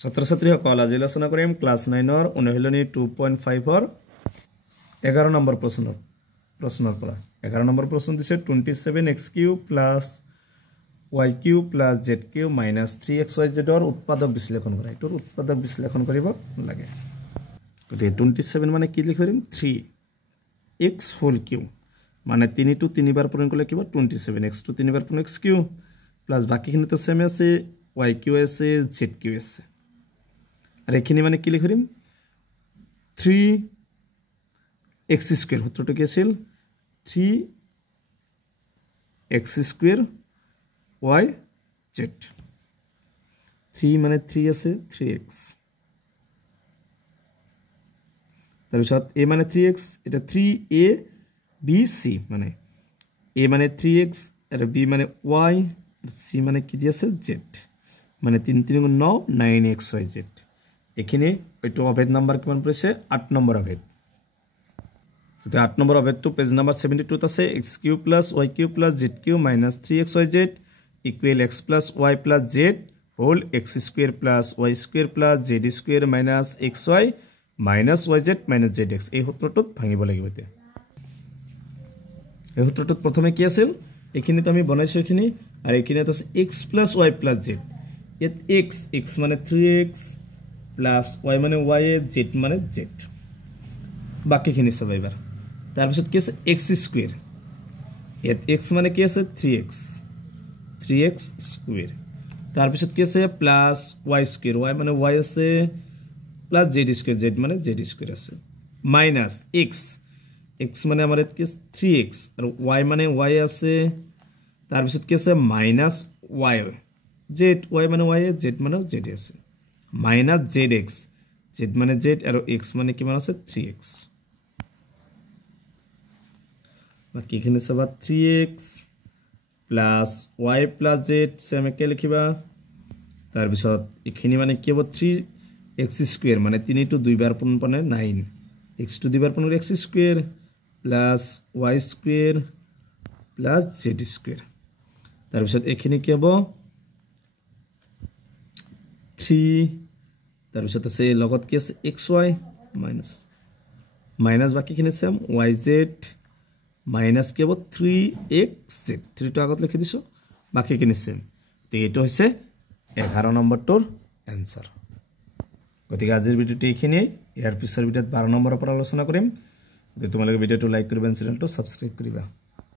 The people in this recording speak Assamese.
ছাত্ৰ-ছাত্ৰীসকল আজি আলোচনা কৰিম ক্লাছ 9 ৰ অনুশীলনী 2.5 ৰ 11 নম্বৰ প্ৰশ্নৰ পৰা 11 নম্বৰ প্ৰশ্ন দিছে 27x³ + y³ + z³ - 3xyz ৰ উৎপাদক বিশ্লেষণ কৰা এটোৰ উৎপাদক বিশ্লেষণ কৰিব লাগে গতে 27 মানে কি লিখি দিম 3x³ মানে 3 টো 3 বাৰ পূৰণ কৰিলে কিবা 27 x টো 3 বাৰ পূৰণ x³ প্লাস বাকিখিনি তো সেম আছে y³ আছে z³ আছে আর এখানে মানে কি লিখি দিম 3x² সূত্রটো কি আছিল 3x² y z 3 মানে 3 আছে 3x তাৰপিছত a মানে 3x এটা 3a b c মানে a মানে 3x আর b মানে y c মানে কি দি আছে z মানে 3 3 9 9xyz এখানে এটো অভেদ নাম্বার কিমান পড়ছে 8 নম্বৰ অভেদ তো 8 নম্বৰ অভেদ তো পেজ নাম্বার 72 আছে x³ + y³ + z³ - 3xyz = x + y + z whole x² + y² + z² - xy - yz - zx এই সূত্ৰটোত ভাঙিব লাগিব এতিয়া এই সূত্ৰটোত প্ৰথমে কি আছিল এখানে তো আমি বনাইছো এখানে আর এখানে আছে x + y + z এত x মানে 3x plus y মানে y z মানে z বাকিখিনি সব এবার তার পিছত কি আছে x² এত x মানে কি আছে 3x² তার পিছত কি আছে প্লাস y² y মানে y আছে প্লাস z² z মানে z² আছে মাইনাস x মানে আমার কি 3x আর y মানে y আছে তার পিছত কি আছে মাইনাস y z y মানে y z মানে z আছে minus zx z মানে z আৰু x মানে কিমান আছে 3x বাকি এখানে সব 3x plus y plus z same কে লিখিবা তাৰ পিছত এখানে মানে কি হ'ব 3x² মানে 3 টো 2 বাৰ পূৰণ মানে 9 x টো 2 বাৰ পূৰণ x² plus y² plus z² তাৰ পিছত এখানে কি হ'ব 3 তার পিছত আছে লগত কি আছে xy মাইনাস বাকিখিনি সেম yz মাইনাস কি হ'ব 3xz 3 টো আগত লিখি দিছো বাকিখিনি সেম তে এটো হৈছে 11 নম্বৰটোৰ आंसर গতিকে আজিৰ ভিডিওটি এখিনিয়ে ইয়াৰ পিছৰ ভিডিওত 12 নম্বৰৰ পৰা আলোচনা কৰিম যদি তোমালোকে ভিডিওটো লাইক কৰিবা চেনেলটো সাবস্ক্ৰাইব কৰিবা